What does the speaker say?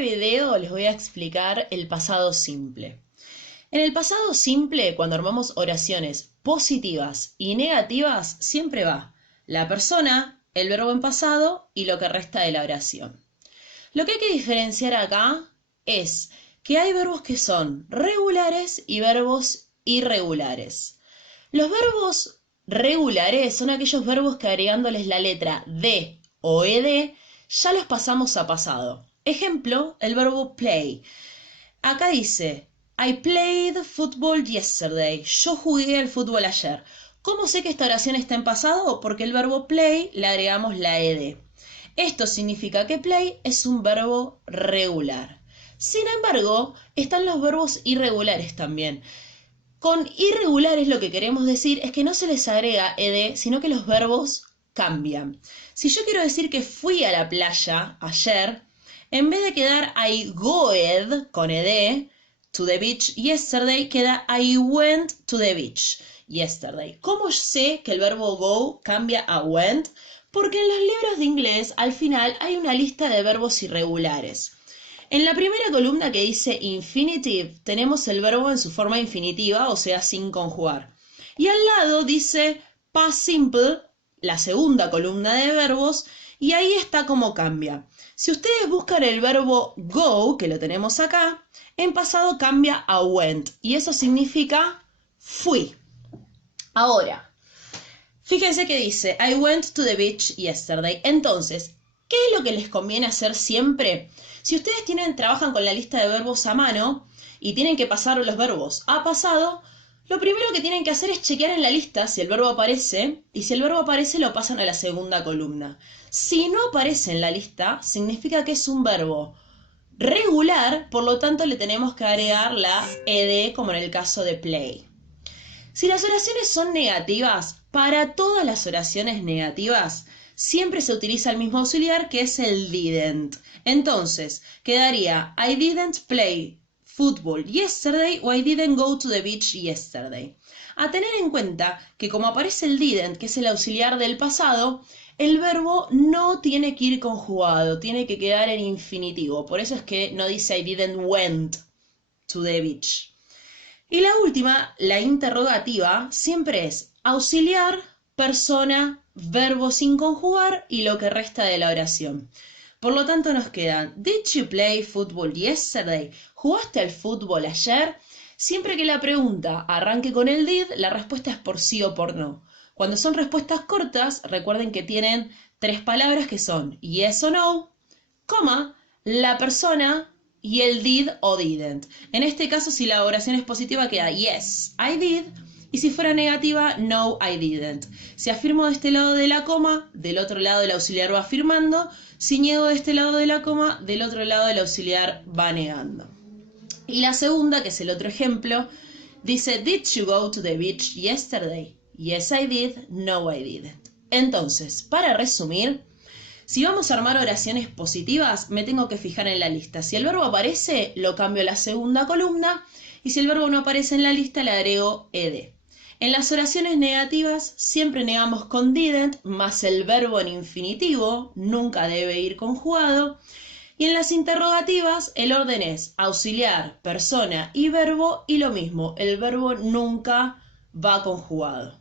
este video les voy a explicar el pasado simple. En el pasado simple, cuando armamos oraciones positivas y negativas, siempre va la persona, el verbo en pasado y lo que resta de la oración. Lo que hay que diferenciar acá es que hay verbos que son regulares y verbos irregulares. Los verbos regulares son aquellos verbos que agregándoles la letra D o ED ya los pasamos a pasado. Ejemplo, el verbo play. Acá dice, I played football yesterday. Yo jugué al fútbol ayer. ¿Cómo sé que esta oración está en pasado? Porque el verbo play le agregamos la ed. Esto significa que play es un verbo regular. Sin embargo, están los verbos irregulares también. Con irregulares lo que queremos decir es que no se les agrega ed, sino que los verbos cambian. Si yo quiero decir que fui a la playa ayer, en vez de quedar I goed con ed to the beach yesterday, queda I went to the beach yesterday. ¿Cómo sé que el verbo go cambia a went? Porque en los libros de inglés al final hay una lista de verbos irregulares. En la primera columna que dice infinitive tenemos el verbo en su forma infinitiva, o sea, sin conjugar. Y al lado dice past simple, la segunda columna de verbos, y ahí está cómo cambia. Si ustedes buscan el verbo go, que lo tenemos acá, en pasado cambia a went, y eso significa fui. Ahora, fíjense que dice I went to the beach yesterday. Entonces, ¿qué es lo que les conviene hacer siempre? Si ustedes trabajan con la lista de verbos a mano y tienen que pasar los verbos a pasado, lo primero que tienen que hacer es chequear en la lista si el verbo aparece, y si el verbo aparece lo pasan a la segunda columna. Si no aparece en la lista, significa que es un verbo regular, por lo tanto le tenemos que agregar la ed, como en el caso de play. Si las oraciones son negativas, para todas las oraciones negativas siempre se utiliza el mismo auxiliar, que es el didn't. Entonces, quedaría I didn't play football yesterday o I didn't go to the beach yesterday. A tener en cuenta que como aparece el didn't, que es el auxiliar del pasado, el verbo no tiene que ir conjugado, tiene que quedar en infinitivo. Por eso es que no dice I didn't went to the beach. Y la última, la interrogativa, siempre es auxiliar, persona, verbo sin conjugar y lo que resta de la oración. Por lo tanto nos quedan, did you play football yesterday? ¿Jugaste al fútbol ayer? Siempre que la pregunta arranque con el did, la respuesta es por sí o por no. Cuando son respuestas cortas, recuerden que tienen 3 palabras que son yes o no, coma, la persona y el did o didn't. En este caso, si la oración es positiva, queda yes, I did. Y si fuera negativa, no, I didn't. Si afirmo de este lado de la coma, del otro lado el auxiliar va afirmando. Si niego de este lado de la coma, del otro lado el auxiliar va negando. Y la segunda, que es el otro ejemplo, dice, did you go to the beach yesterday? Yes, I did. No, I didn't. Entonces, para resumir, si vamos a armar oraciones positivas, me tengo que fijar en la lista. Si el verbo aparece, lo cambio a la segunda columna, y si el verbo no aparece en la lista, le agrego ed. En las oraciones negativas, siempre negamos con didn't, más el verbo en infinitivo, nunca debe ir conjugado. Y en las interrogativas, el orden es auxiliar, persona y verbo, y lo mismo, el verbo nunca va conjugado.